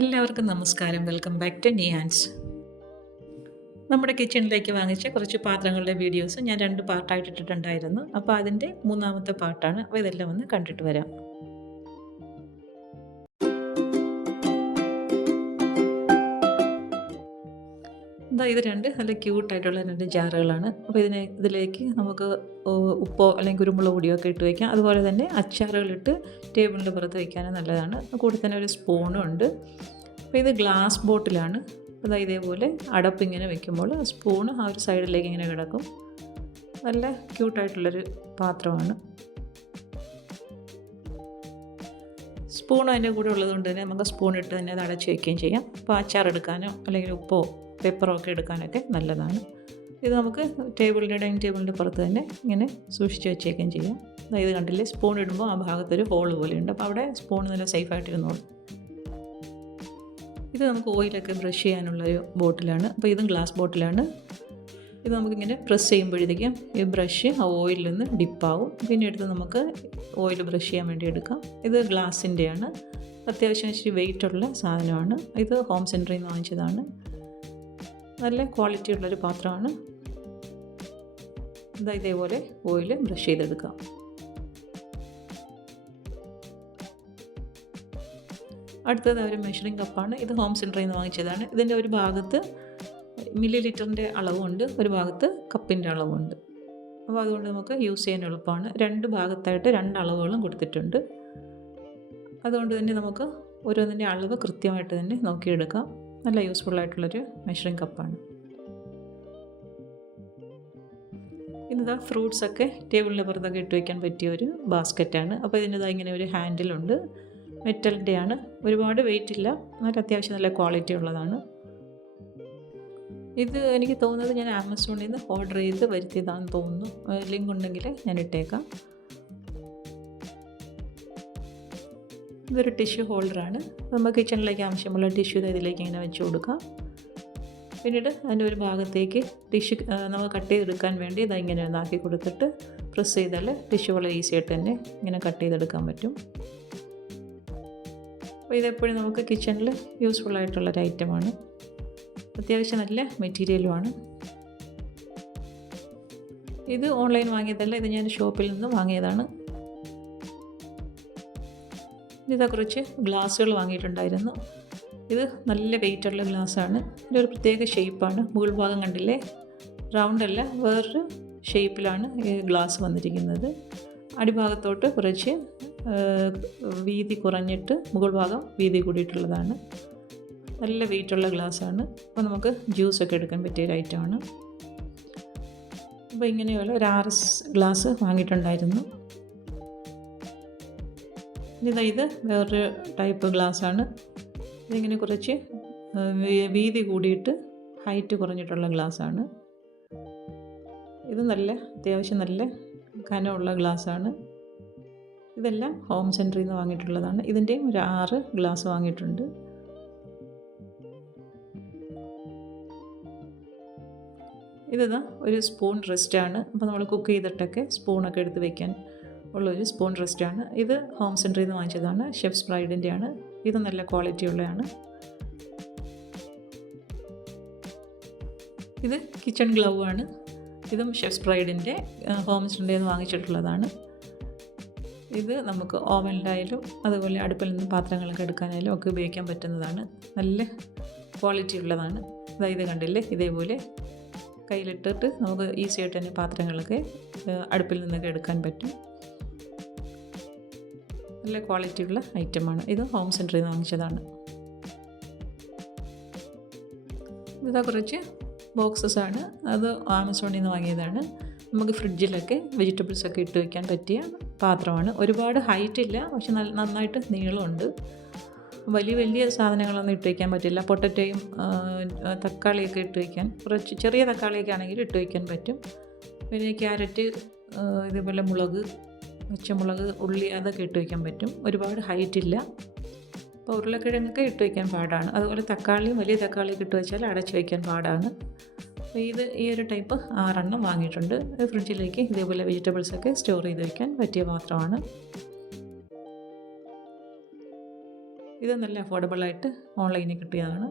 എല്ലാവർക്കും നമസ്കാരം. Welcome back to Niyans. നമ്മുടെ കിച്ചണിലേക്ക് വാങ്ങിച്ച കുറച്ച് പാത്രങ്ങളുടെ വീഡിയോസ് ഞാൻ 2 പാർട്ടായിട്ട് ഇട്ടിട്ടുണ്ടായിരുന്നു. അപ്പോൾ അതിൻ്റെ മൂന്നാമത്തെ പാർട്ടാണ്. അപ്പോൾ ഇതെല്ലാം ഒന്ന് കണ്ടിട്ട് വരാം. ഇത് 2 നല്ല ക്യൂട്ടായിട്ടുള്ള 2 ജാറുകളാണ്. അപ്പോൾ ഇതിലേക്ക് നമുക്ക് ഉപ്പോ അല്ലെങ്കിൽ കുരുമുളക് പൊടിയോ ഒക്കെ ഇട്ട് വയ്ക്കാം. അതുപോലെ തന്നെ അച്ചാറുകളിട്ട് ടേബിളിൻ്റെ പുറത്ത് വയ്ക്കാനും നല്ലതാണ്. കൂടെ തന്നെ ഒരു സ്പൂണും ഉണ്ട്. അപ്പോൾ ഇത് ഗ്ലാസ് ബോട്ടിലാണ്. ഇതേപോലെ അടപ്പിങ്ങനെ വെക്കുമ്പോൾ സ്പൂണ് ആ ഒരു സൈഡിലേക്ക് ഇങ്ങനെ കിടക്കും. നല്ല ക്യൂട്ടായിട്ടുള്ളൊരു പാത്രമാണ്. സ്പൂൺ അതിൻ്റെ കൂടെ ഉള്ളതുകൊണ്ട് തന്നെ നമുക്ക് സ്പൂണിട്ട് തന്നെ അത് അടച്ച് വയ്ക്കുകയും ചെയ്യാം. അപ്പോൾ അച്ചാറെടുക്കാനോ അല്ലെങ്കിൽ ഉപ്പോ പെപ്പറോ ഒക്കെ എടുക്കാനൊക്കെ നല്ലതാണ്. ഇത് നമുക്ക് ഡൈനിങ് ടേബിളിൻ്റെ പുറത്ത് തന്നെ ഇങ്ങനെ സൂക്ഷിച്ച് വെച്ചേക്കുകയും ചെയ്യാം. ഇത് കണ്ടില്ലേ, സ്പൂൺ ഇടുമ്പോൾ ആ ഭാഗത്തൊരു ഹോള് പോലെയുണ്ട്. അപ്പോൾ അവിടെ സ്പൂൺ നല്ല സേഫായിട്ടിരുന്നോളും. ഇത് നമുക്ക് ഓയിലൊക്കെ ബ്രഷ് ചെയ്യാനുള്ളൊരു ബോട്ടിലാണ്. അപ്പോൾ ഇതും ഗ്ലാസ് ബോട്ടിലാണ്. ഇത് നമുക്കിങ്ങനെ പ്രസ് ചെയ്യുമ്പോഴത്തേക്കും ഈ ബ്രഷ് ആ ഓയിലിൽ നിന്ന് ഡിപ്പാവും. പിന്നെ എടുത്ത് നമുക്ക് ഓയിൽ ബ്രഷ് ചെയ്യാൻ വേണ്ടി എടുക്കാം. ഇത് ഗ്ലാസിൻ്റെയാണ്. അത്യാവശ്യം ഇച്ചിരി വെയിറ്റുള്ള സാധനമാണ്. ഇത് ഹോം സെൻറ്ററിൽ നിന്ന് വാങ്ങിച്ചതാണ്. നല്ല ക്വാളിറ്റി ഉള്ളൊരു പാത്രമാണ്. ഇതേപോലെ ഓയിൽ ബ്രഷ് ചെയ്തെടുക്കാം. അടുത്തത് ഒരു മെഷറിംഗ് കപ്പാണ്. ഇത് ഹോം സെൻറ്ററിൽ നിന്ന് വാങ്ങിച്ചതാണ്. ഇതിൻ്റെ ഒരു ഭാഗത്ത് മില്ലി ലിറ്ററിൻ്റെ അളവുണ്ട്, ഒരു ഭാഗത്ത് കപ്പിൻ്റെ അളവുണ്ട്. അപ്പോൾ അതുകൊണ്ട് നമുക്ക് യൂസ് ചെയ്യാൻ എളുപ്പമാണ്. 2 ഭാഗത്തായിട്ട് 2 അളവുകളും കൊടുത്തിട്ടുണ്ട്. അതുകൊണ്ട് തന്നെ നമുക്ക് ഓരോന്നിൻ്റെ അളവ് കൃത്യമായിട്ട് തന്നെ നോക്കിയെടുക്കാം. നല്ല യൂസ്ഫുള്ളായിട്ടുള്ളൊരു മെഷറിംഗ് കപ്പാണ്. ഇതാ ഫ്രൂട്ട്സൊക്കെ ടേബിളിൻ്റെ പുറത്തൊക്കെ ഇട്ട് വയ്ക്കാൻ പറ്റിയ ഒരു ബാസ്ക്കറ്റാണ്. അപ്പോൾ ഇതിൻ്റെതാ ഇങ്ങനെ ഒരു ഹാൻഡിലുണ്ട്. മെറ്റലിൻ്റെയാണ്. ഒരുപാട് വെയിറ്റ് ഇല്ല. നല്ല അത്യാവശ്യം നല്ല ക്വാളിറ്റി ഉള്ളതാണ്. ഇത് എനിക്ക് തോന്നുന്നത് ഞാൻ ആമസോണിൽ നിന്ന് ഓർഡർ ചെയ്ത് വരുത്തിയതാണെന്ന് തോന്നുന്നു. ലിങ്ക് ഉണ്ടെങ്കിൽ ഞാൻ ഇട്ടേക്കാം. ഇതൊരു ടിഷ്യൂ ഹോൾഡറാണ്. നമുക്ക് കിച്ചണിലേക്ക് ആവശ്യമുള്ള ടിഷ്യൂ ഇതിലേക്ക് ഇങ്ങനെ വെച്ച് കൊടുക്കാം. പിന്നീട് അതിൻ്റെ ഒരു ഭാഗത്തേക്ക് ടിഷ്യൂ നമുക്ക് കട്ട് ചെയ്തെടുക്കാൻ വേണ്ടി ഇങ്ങനെ ഒന്നാക്കി കൊടുത്തിട്ട് പ്രസ് ചെയ്താൽ ടിഷ്യൂ വളരെ ഈസി ആയിട്ട് തന്നെ ഇങ്ങനെ കട്ട് ചെയ്തെടുക്കാൻ പറ്റും. അപ്പോൾ ഇതെപ്പോഴും നമുക്ക് കിച്ചണിൽ യൂസ്ഫുള്ളായിട്ടുള്ളൊരു ഐറ്റമാണ്. അത്യാവശ്യം നല്ല മെറ്റീരിയലുമാണ്. ഇത് ഓൺലൈൻ വാങ്ങിയതല്ല, ഇത് ഞാൻ ഷോപ്പിൽ നിന്ന് വാങ്ങിയതാണ്. കുറച്ച് ഗ്ലാസ്സുകൾ വാങ്ങിയിട്ടുണ്ടായിരുന്നു. ഇത് നല്ല വെയിറ്റുള്ള ഗ്ലാസ്സാണ്. ഇതൊരു പ്രത്യേക ഷേപ്പാണ്. മുകൾ ഭാഗം കണ്ടില്ലേ, റൗണ്ടല്ല, വേറൊരു ഷേപ്പിലാണ് ഈ ഗ്ലാസ് വന്നിരിക്കുന്നത്. അടിഭാഗത്തോട്ട് കുറച്ച് വീതി കുറഞ്ഞിട്ട് മുകൾ ഭാഗം വീതി കൂടിയിട്ടുള്ളതാണ്. നല്ല വെയിറ്റുള്ള ഗ്ലാസ്സാണ്. അപ്പോൾ നമുക്ക് ജ്യൂസൊക്കെ എടുക്കാൻ പറ്റിയൊരു ഐറ്റമാണ്. അപ്പോൾ ഇങ്ങനെയുള്ള ഒരു 6 ഗ്ലാസ് വാങ്ങിയിട്ടുണ്ടായിരുന്നു. ഇത് വേറൊരു ടൈപ്പ് ഗ്ലാസ്സാണ്. ഇതിങ്ങനെ കുറച്ച് വീതി കൂടിയിട്ട് ഹൈറ്റ് കുറഞ്ഞിട്ടുള്ള ഗ്ലാസ്സാണ്. ഇത് അത്യാവശ്യം നല്ല കനമുള്ള ഗ്ലാസ്സാണ്. ഇതെല്ലാം ഹോം സെൻറ്ററിൽ നിന്ന് വാങ്ങിയിട്ടുള്ളതാണ്. ഇതിൻ്റെയും ഒരു 6 ഗ്ലാസ് വാങ്ങിയിട്ടുണ്ട്. ഒരു സ്പൂൺ റെസ്റ്റാണ്. അപ്പോൾ നമ്മൾ കുക്ക് ചെയ്തിട്ടൊക്കെ സ്പൂണൊക്കെ എടുത്ത് വയ്ക്കാൻ ഉള്ളൊരു സ്പൂൺ റെസ്റ്റാണ്. ഇത് ഹോം സെൻറ്ററിൽ നിന്ന് വാങ്ങിച്ചതാണ്. ഷെഫ്സ് പ്രൈഡിൻ്റെയാണ്. ഇത് നല്ല ക്വാളിറ്റി ഉള്ളതാണ്. ഇത് കിച്ചൺ ഗ്ലൗ ആണ്. ഇതും ഷെഫ്സ് പ്രൈഡിൻ്റെ ഹോം സെൻറ്ററിൽ നിന്ന് വാങ്ങിച്ചിട്ടുള്ളതാണ്. ഇത് നമുക്ക് ഓവനിലായാലും അതുപോലെ അടുപ്പിൽ നിന്ന് പാത്രങ്ങളൊക്കെ എടുക്കാനായാലും ഒക്കെ ഉപയോഗിക്കാൻ പറ്റുന്നതാണ്. നല്ല ക്വാളിറ്റി ഉള്ളതാണ്. ഇത് കണ്ടില്ലേ, ഇതേപോലെ കയ്യിലിട്ടിട്ട് നമുക്ക് ഈസി ആയിട്ട് തന്നെ പാത്രങ്ങളൊക്കെ അടുപ്പിൽ നിന്നൊക്കെ എടുക്കാൻ പറ്റും. നല്ല ക്വാളിറ്റിയുള്ള ഐറ്റമാണ്. ഇത് ഹോം സെൻറ്ററിൽ നിന്ന് വാങ്ങിച്ചതാണ്. കുറച്ച് ബോക്സസാണ്. അത് ആമസോണിൽ നിന്ന് വാങ്ങിയതാണ്. നമുക്ക് ഫ്രിഡ്ജിലൊക്കെ വെജിറ്റബിൾസൊക്കെ ഇട്ട് വയ്ക്കാൻ പറ്റിയ പാത്രമാണ്. ഒരുപാട് ഹൈറ്റ് ഇല്ല, പക്ഷെ നന്നായിട്ട് നീളമുണ്ട്. വലിയ സാധനങ്ങളൊന്നും ഇട്ട് വയ്ക്കാൻ പറ്റില്ല. പൊട്ടറ്റോയും തക്കാളിയൊക്കെ ഇട്ട് വയ്ക്കാൻ, കുറച്ച് ചെറിയ തക്കാളിയൊക്കെ ആണെങ്കിൽ ഇട്ട് വയ്ക്കാൻ പറ്റും. പിന്നെ ക്യാരറ്റ്, ഇതേപോലെ മുളക്, പച്ചമുളക്, ഉള്ളി അതൊക്കെ ഇട്ട് വയ്ക്കാൻ പറ്റും. ഒരുപാട് ഹൈറ്റ് ഇല്ല. അപ്പോൾ ഉരുളക്കിഴങ്ങൊക്കെ ഇട്ട് വയ്ക്കാൻ പാടാണ്. അതുപോലെ വലിയ തക്കാളിയൊക്കെ ഇട്ട് വെച്ചാൽ അടച്ച് വയ്ക്കാൻ പാടാണ്. അപ്പോൾ ഈ ഒരു ടൈപ്പ് 6 വാങ്ങിയിട്ടുണ്ട്. ഫ്രിഡ്ജിലേക്ക് ഇതേപോലെ വെജിറ്റബിൾസൊക്കെ സ്റ്റോർ ചെയ്ത് വയ്ക്കാൻ പറ്റിയ പാത്രമാണ്. ഇത് നല്ല അഫോർഡബിളായിട്ട് ഓൺലൈനിൽ കിട്ടിയതാണ്.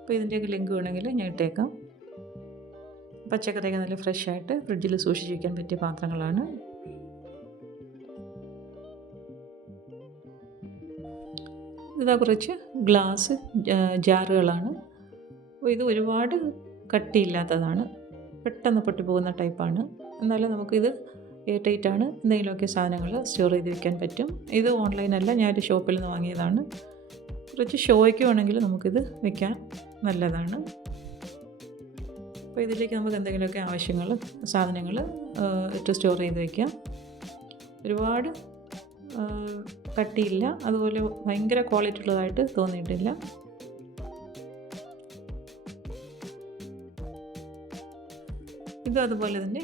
അപ്പോൾ ഇതിൻ്റെയൊക്കെ ലിങ്ക് വേണമെങ്കിൽ ഞാൻ ഇട്ടേക്കാം. പച്ചക്കറിയൊക്കെ നല്ല ഫ്രഷായിട്ട് ഫ്രിഡ്ജിൽ സൂക്ഷിച്ച് വയ്ക്കാൻ പറ്റിയ പാത്രങ്ങളാണ്. ഇതാ കുറച്ച് ഗ്ലാസ് ജാറുകളാണ്. അപ്പോൾ ഇത് ഒരുപാട് കട്ടിയില്ലാത്തതാണ്, പെട്ടെന്ന് പൊട്ടിപ്പോകുന്ന ടൈപ്പാണ്. എന്നാലും നമുക്കിത് എയർ ടൈറ്റാണ്. എന്തെങ്കിലുമൊക്കെ സാധനങ്ങൾ സ്റ്റോർ ചെയ്ത് വെക്കാൻ പറ്റും. ഇത് ഓൺലൈനല്ല, ഞാനൊരു ഷോപ്പിൽ നിന്ന് വാങ്ങിയതാണ്. കുറച്ച് ഷോയ്ക്ക് വേണമെങ്കിൽ നമുക്കിത് വെക്കാൻ നല്ലതാണ്. അപ്പോൾ ഇതിലേക്ക് നമുക്ക് എന്തെങ്കിലുമൊക്കെ സാധനങ്ങൾ ഇട്ട് സ്റ്റോർ ചെയ്ത് വയ്ക്കാം. ഒരുപാട് കട്ടിയില്ല, അതുപോലെ ഭയങ്കര ക്വാളിറ്റി ഉള്ളതായിട്ട് തോന്നിയിട്ടില്ല. ഇതും അതുപോലെ തന്നെ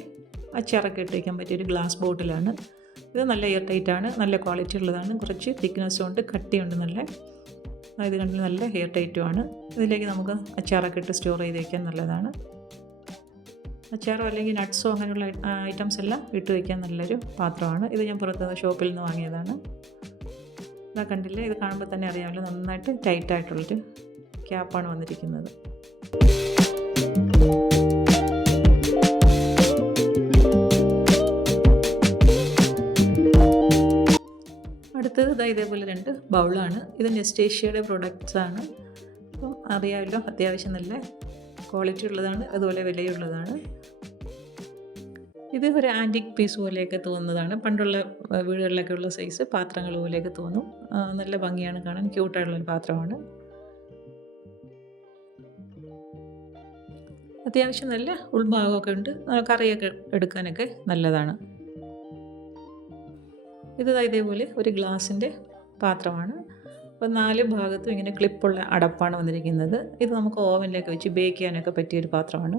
അച്ചാറൊക്കെ ഇട്ട് വയ്ക്കാൻ പറ്റിയൊരു ഗ്ലാസ് ബോട്ടിലാണ്. ഇത് നല്ല എയർ ടൈറ്റാണ്, നല്ല ക്വാളിറ്റി ഉള്ളതാണ്. കുറച്ച് തിക്നെസ്സും ഉണ്ട്, കട്ടിയുണ്ട് നല്ല. ഇത് കണ്ടിട്ട് നല്ല എയർ ടൈറ്റുമാണ്. ഇതിലേക്ക് നമുക്ക് അച്ചാറൊക്കെ ഇട്ട് സ്റ്റോർ ചെയ്ത് വയ്ക്കാൻ നല്ലതാണ്. അച്ചാറോ അല്ലെങ്കിൽ നട്ട്സോ അങ്ങനെയുള്ള ഐറ്റംസ് എല്ലാം ഇട്ട് വയ്ക്കാൻ നല്ലൊരു പാത്രമാണ്. ഇത് ഞാൻ പുറത്തുനിന്ന് ഷോപ്പിൽ നിന്ന് വാങ്ങിയതാണ്. ഇതാ കണ്ടില്ലേ, ഇത് കാണുമ്പോൾ തന്നെ അറിയാമല്ലോ, നന്നായിട്ട് ടൈറ്റായിട്ടുള്ളൊരു ക്യാപ്പാണ് വന്നിരിക്കുന്നത്. അടുത്തത് ഇതേപോലെ 2 ബൗളാണ്. ഇത് നെസ്റ്റേഷ്യയുടെ പ്രൊഡക്ട്സാണ്. അപ്പം അറിയാമല്ലോ, അത്യാവശ്യം നല്ല ക്വാളിറ്റി ഉള്ളതാണ്, അതുപോലെ വിലയുള്ളതാണ്. ഇത് ഒരു ആൻറ്റിക് പീസ് പോലെയൊക്കെ തോന്നുന്നതാണ്. പണ്ടുള്ള വീടുകളിലൊക്കെ ഉള്ള സൈസ് പാത്രങ്ങൾ പോലെയൊക്കെ തോന്നും. നല്ല ഭംഗിയാണ് കാണാൻ, ക്യൂട്ടായിട്ടുള്ളൊരു പാത്രമാണ്. അത്യാവശ്യം നല്ല ഉൾഭാഗമൊക്കെ ഉണ്ട്, കറിയൊക്കെ എടുക്കാനൊക്കെ നല്ലതാണ്. ഇത് ഇതേപോലെ ഒരു ഗ്ലാസിൻ്റെ പാത്രമാണ്. അപ്പോൾ 4 ഭാഗത്തും ഇങ്ങനെ ക്ലിപ്പുള്ള അടപ്പാണ് വന്നിരിക്കുന്നത്. ഇത് നമുക്ക് ഓവനിലേക്ക് വെച്ച് ബേക്ക് ചെയ്യാനൊക്കെ പറ്റിയൊരു പാത്രമാണ്.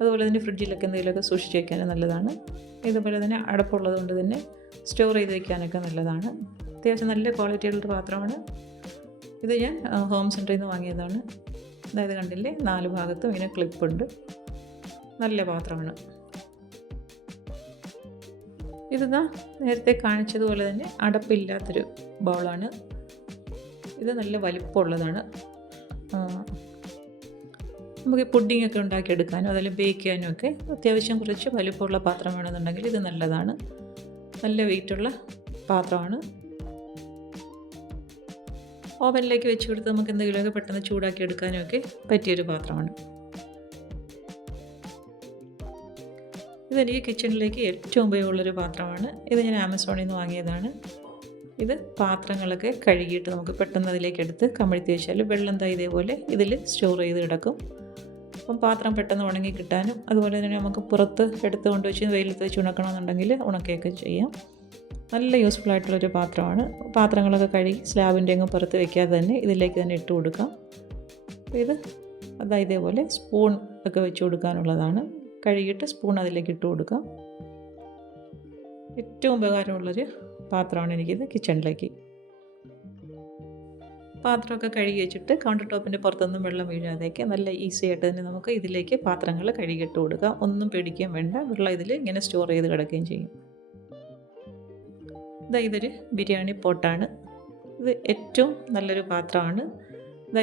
അതുപോലെ തന്നെ ഫ്രിഡ്ജിലൊക്കെ എന്തെങ്കിലുമൊക്കെ സൂക്ഷിച്ച് വയ്ക്കാനും നല്ലതാണ്. ഇതുപോലെ തന്നെ അടപ്പുള്ളത് കൊണ്ട് തന്നെ സ്റ്റോർ ചെയ്ത് വയ്ക്കാനൊക്കെ നല്ലതാണ്. അത്യാവശ്യം നല്ല ക്വാളിറ്റിയുള്ളൊരു പാത്രമാണ്. ഇത് ഞാൻ ഹോം സെൻറ്ററിൽ നിന്ന് വാങ്ങിയതാണ്. അതായത് കണ്ടില്ലേ, 4 ഭാഗത്തും ഇങ്ങനെ ക്ലിപ്പുണ്ട്, നല്ല പാത്രമാണ്. ഇതാ നേരത്തെ കാണിച്ചതുപോലെ തന്നെ അടപ്പില്ലാത്തൊരു ബൗളാണ്. ഇത് നല്ല വലിപ്പമുള്ളതാണ്. നമുക്ക് പുഡിങ്ങൊക്കെ ഉണ്ടാക്കിയെടുക്കാനും അതിൽ ബേക്ക് ചെയ്യാനും ഒക്കെ അത്യാവശ്യം കുറച്ച് വലിപ്പമുള്ള പാത്രം വേണമെന്നുണ്ടെങ്കിൽ ഇത് നല്ലതാണ്. നല്ല വെയിറ്റുള്ള പാത്രമാണ്. ഓവനിലേക്ക് വെച്ച് കൊടുത്ത് നമുക്ക് എന്തെങ്കിലുമൊക്കെ പെട്ടെന്ന് ചൂടാക്കി എടുക്കാനും ഒക്കെ പറ്റിയൊരു പാത്രമാണ്. ഇതെനിക്ക് കിച്ചണിലേക്ക് ഏറ്റവും ഉപയോഗമുള്ളൊരു പാത്രമാണ്. ഇത് ഞാൻ ആമസോണിൽ നിന്ന് വാങ്ങിയതാണ്. ഇത് പാത്രങ്ങളൊക്കെ കഴുകിയിട്ട് നമുക്ക് പെട്ടെന്ന് അതിലേക്ക് എടുത്ത് കമഴ്ത്തി വെച്ചാൽ വെള്ളം ഇതേപോലെ ഇതിൽ സ്റ്റോർ ചെയ്ത് കിടക്കും. അപ്പം പാത്രം പെട്ടെന്ന് ഉണങ്ങി കിട്ടാനും, അതുപോലെ തന്നെ നമുക്ക് പുറത്ത് എടുത്ത് കൊണ്ടുവച്ച് വെയിലത്ത് വെച്ച് ഉണക്കണമെന്നുണ്ടെങ്കിൽ ഉണക്കുകയൊക്കെ ചെയ്യാം. നല്ല യൂസ്ഫുൾ ആയിട്ടുള്ളൊരു പാത്രമാണ്. പാത്രങ്ങളൊക്കെ കഴുകി സ്ലാബിൻ്റെ അങ്ങ് പുറത്ത് വയ്ക്കാതെ തന്നെ ഇതിലേക്ക് തന്നെ ഇട്ട് കൊടുക്കാം. അപ്പോൾ ഇത് ഇതേപോലെ സ്പൂൺ ഒക്കെ വെച്ച് കൊടുക്കാനുള്ളതാണ്. കഴുകിയിട്ട് സ്പൂൺ അതിലേക്ക് ഇട്ട് കൊടുക്കാം. ഏറ്റവും ഉപകാരമുള്ളൊരു പാത്രമാണ് എനിക്കിത് കിച്ചണിലേക്ക്. പാത്രമൊക്കെ കഴുകി വെച്ചിട്ട് കൗണ്ടർ ടോപ്പിൻ്റെ പുറത്തൊന്നും വെള്ളം വീഴാതെയൊക്കെ നല്ല ഈസി ആയിട്ട് തന്നെ നമുക്ക് ഇതിലേക്ക് പാത്രങ്ങൾ കഴുകിയിട്ട് കൊടുക്കാം. ഒന്നും പേടിക്കുകയും വേണ്ട, വെള്ളം ഇതിൽ ഇങ്ങനെ സ്റ്റോർ ചെയ്ത് കിടക്കുകയും ചെയ്യും. ഇതൊരു ബിരിയാണി പോട്ടാണ്. ഇത് ഏറ്റവും നല്ലൊരു പാത്രമാണ്.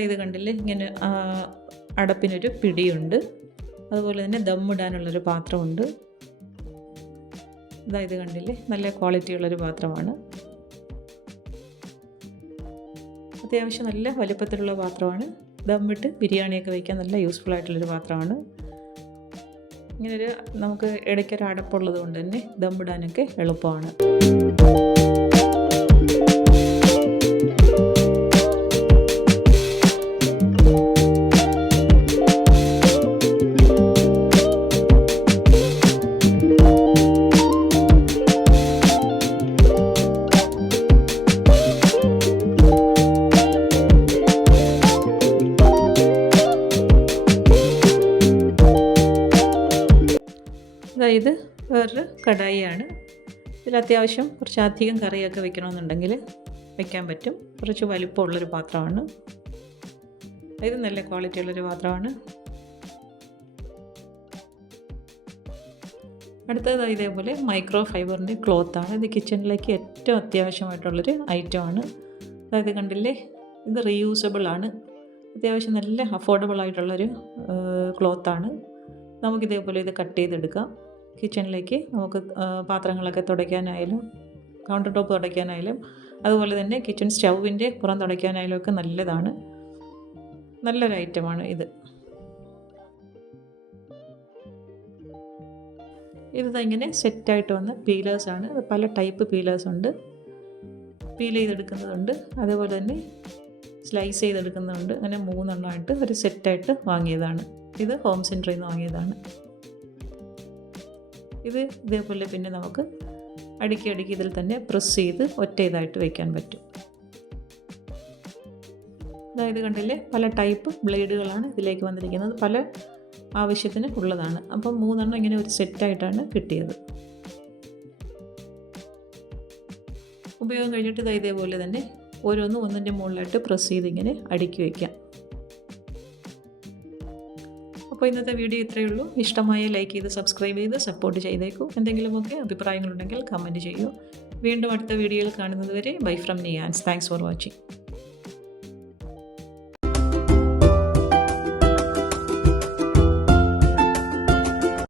ഇത് കണ്ടില്ലേ, ഇങ്ങനെ അടപ്പിനൊരു പിടിയുണ്ട്. അതുപോലെ തന്നെ ദമ്മിടാനുള്ളൊരു പാത്രമുണ്ട്. ഇത് കണ്ടില്ലേ, നല്ല ക്വാളിറ്റിയുള്ളൊരു പാത്രമാണ്. അത്യാവശ്യം നല്ല വലുപ്പത്തിലുള്ള പാത്രമാണ്. ദമ്മിട്ട് ബിരിയാണിയൊക്കെ വയ്ക്കാൻ നല്ല യൂസ്ഫുൾ ആയിട്ടുള്ളൊരു പാത്രമാണ്. ഇങ്ങനൊരു നമുക്ക് ഇടയ്ക്കൊരു അടപ്പുള്ളത് കൊണ്ട് തന്നെ ദമ്മിടാനൊക്കെ എളുപ്പമാണ്. ഇത് വേറൊരു കടായിയാണ്. ഇതിൽ അത്യാവശ്യം കുറച്ചധികം കറിയൊക്കെ വെക്കണമെന്നുണ്ടെങ്കിൽ വെക്കാൻ പറ്റും. കുറച്ച് വലിപ്പമുള്ളൊരു പാത്രമാണ്. ഇത് നല്ല ക്വാളിറ്റി ഉള്ളൊരു പാത്രമാണ്. അടുത്തത് ഇതേപോലെ മൈക്രോ ഫൈബറിൻ്റെ ക്ലോത്താണ്. ഇത് കിച്ചണിലേക്ക് ഏറ്റവും അത്യാവശ്യമായിട്ടുള്ളൊരു ഐറ്റമാണ്. അതായത് കണ്ടില്ലേ, ഇത് റീയൂസബിൾ ആണ്. അത്യാവശ്യം നല്ല അഫോർഡബിൾ ആയിട്ടുള്ളൊരു ക്ലോത്താണ്. നമുക്കിതേപോലെ ഇത് കട്ട് ചെയ്തെടുക്കാം. കിച്ചണിലേക്ക് നമുക്ക് പാത്രങ്ങളൊക്കെ തുടയ്ക്കാനായാലും കൗണ്ടർ ടോപ്പ് തുടയ്ക്കാനായാലും അതുപോലെ തന്നെ കിച്ചൺ സ്റ്റൗവിൻ്റെ പുറം തുടയ്ക്കാനായാലും ഒക്കെ നല്ലതാണ്. നല്ലൊരു ഐറ്റമാണ് ഇത്. ഇത് ഇങ്ങനെ സെറ്റായിട്ട് വന്ന പീലേഴ്സാണ്. പല ടൈപ്പ് പീലേഴ്സ് ഉണ്ട്. പീൽ ചെയ്തെടുക്കുന്നതുണ്ട്, അതേപോലെ തന്നെ സ്ലൈസ് ചെയ്തെടുക്കുന്നുണ്ട്. അങ്ങനെ 3 എണ്ണമായിട്ട് ഒരു സെറ്റായിട്ട് വാങ്ങിയതാണ്. ഇത് ഹോം സെൻറ്ററിൽ നിന്ന് വാങ്ങിയതാണ്. ഇത് ഇതേപോലെ പിന്നെ നമുക്ക് അടുക്കി ഇതിൽ തന്നെ പ്രസ് ചെയ്ത് ഒറ്റ ഇതായിട്ട് വയ്ക്കാൻ പറ്റും. അതായത് കണ്ടില്ലേ, പല ടൈപ്പ് ബ്ലേഡുകളാണ് ഇതിലേക്ക് വന്നിരിക്കുന്നത്. പല ആവശ്യത്തിന് ഉള്ളതാണ്. അപ്പം 3 എണ്ണം ഇങ്ങനെ ഒരു സെറ്റായിട്ടാണ് കിട്ടിയത്. ഉപയോഗം കഴിഞ്ഞിട്ട് ഇതേപോലെ തന്നെ ഓരോന്നും ഒന്നിൻ്റെ മുകളിലായിട്ട് പ്രസ് ചെയ്ത് ഇങ്ങനെ അടുക്കി വയ്ക്കാം. അപ്പോൾ ഇന്നത്തെ വീഡിയോ ഇത്രയേ ഉള്ളൂ. ഇഷ്ടമായ ലൈക്ക് ചെയ്ത് സബ്സ്ക്രൈബ് ചെയ്ത് സപ്പോർട്ട് ചെയ്തേക്കൂ. എന്തെങ്കിലുമൊക്കെ അഭിപ്രായങ്ങളുണ്ടെങ്കിൽ കമൻറ്റ് ചെയ്യൂ. വീണ്ടും അടുത്ത വീഡിയോയിൽ കാണുന്നത് വരെ bye from Niyans. Thanks for watching.